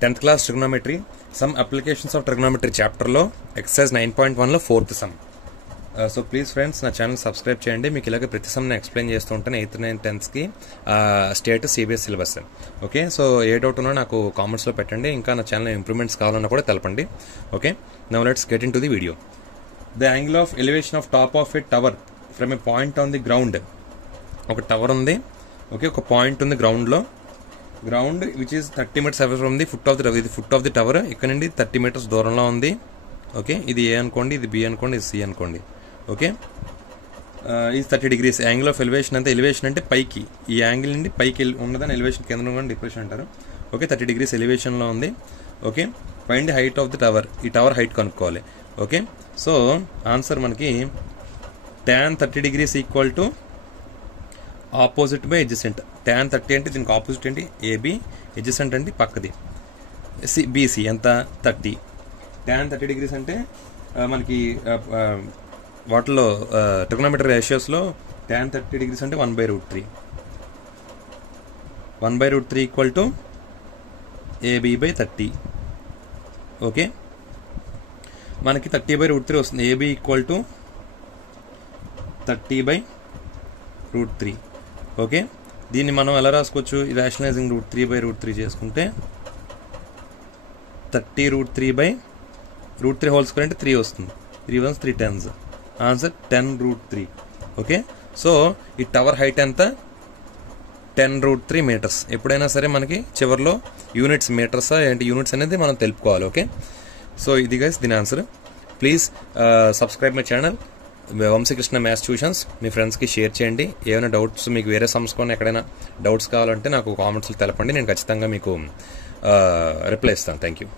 10th class trigonometry, some applications of trigonometry chapter లో exercise 9.1 లో 4th sum. So please friends నా channel subscribe చేయండి. మీకు ఇలాగ ప్రతి సమ్ నేను ఎక్స్ప్లెయిన్ చేస్తూ ఉంటాను 8th 9th 10thకి state CBSE syllabus. Okay, so ఏ డౌట్ ఉన్నా నాకు కామెంట్స్లో పెట్టండి. ఇంకా నా ఛానల్ ఇంప్రూవ్మెంట్స్ కావాలన్నా కూడా తెలపండి. Okay, now let's get in to the video. The angle of elevation of top of a tower from A point on the ground. ఒక టవర్ ఉంది, ఓకే, ఒక పాయింట్ ఉంది గ్రౌండ్లో. Ground which is 30 meters away from the foot of the tower. ఇది foot of the tower ఇక్కడ నుండి 30 meters దూరంలో ఉంది. ఓకే, ఇది ఏ అనుకోండి, ఇది బి అనుకోండి, ఇది సి అనుకోండి. ఓకే, ఇది 30 degrees. యాంగిల్ ఆఫ్ ఎలివేషన్ అంటే, ఎలివేషన్ అంటే పైకి, ఈ యాంగిల్ నుండి పైకి ఉన్నదాన్ని ఎలివేషన్, కేంద్రంగా డిప్రెషన్ అంటారు. ఓకే, 30 degrees ఎలివేషన్లో ఉంది. Okay, find the height of the tower. ఈ టవర్ హైట్ కనుక్కోవాలి. ఓకే, సో ఆన్సర్ మనకి tan 30 degrees equal to opposite by adjacent. tan 30 అంటే దీనికి ఆపోజిట్ ఏంటి, ఏబి, ఎడ్జసెంట్ అంటే పక్కది బీసీ. ఎంత, 30. tan 30 degrees అంటే మనకి వాటిలో ట్రిగోనోమెట్రీ రేషియోస్లో tan 30 degrees అంటే 1/√3. 1/√3 ఈక్వల్ టు AB/30. ఓకే, మనకి 30/√3 వస్తుంది. AB equal to 30/√3. ఓకే, దీన్ని మనం ఎలా రాసుకోవచ్చు, రేషనలైజింగ్ √3/√3 చేసుకుంటే 30√3/√3 హోల్ స్క్వేర్ అంటే 3 వస్తుంది. 3 1s 3 10s. Answer 10√3. Okay, so ఈ టవర్ హైట్ ఎంత, 10√3 meters. ఎప్పుడైనా సరే మనకి చివరిలో యూనిట్స్, మీటర్స్ ఏంటి యూనిట్స్ అనేది మనం తెలుపుకోవాలి. ఓకే, సో ఇది గైస్ దీని answer. Please subscribe my channel Vamshikrishna maths tuitions. మీ ఫ్రెండ్స్కి షేర్ చేయండి. ఏమైనా డౌట్స్, మీకు వేరే సమ్స్ కొన్ని ఎక్కడైనా డౌట్స్ కావాలంటే నాకు కామెంట్స్లో తెలపండి. నేను ఖచ్చితంగా మీకు రిప్లై ఇస్తాను. Thank you.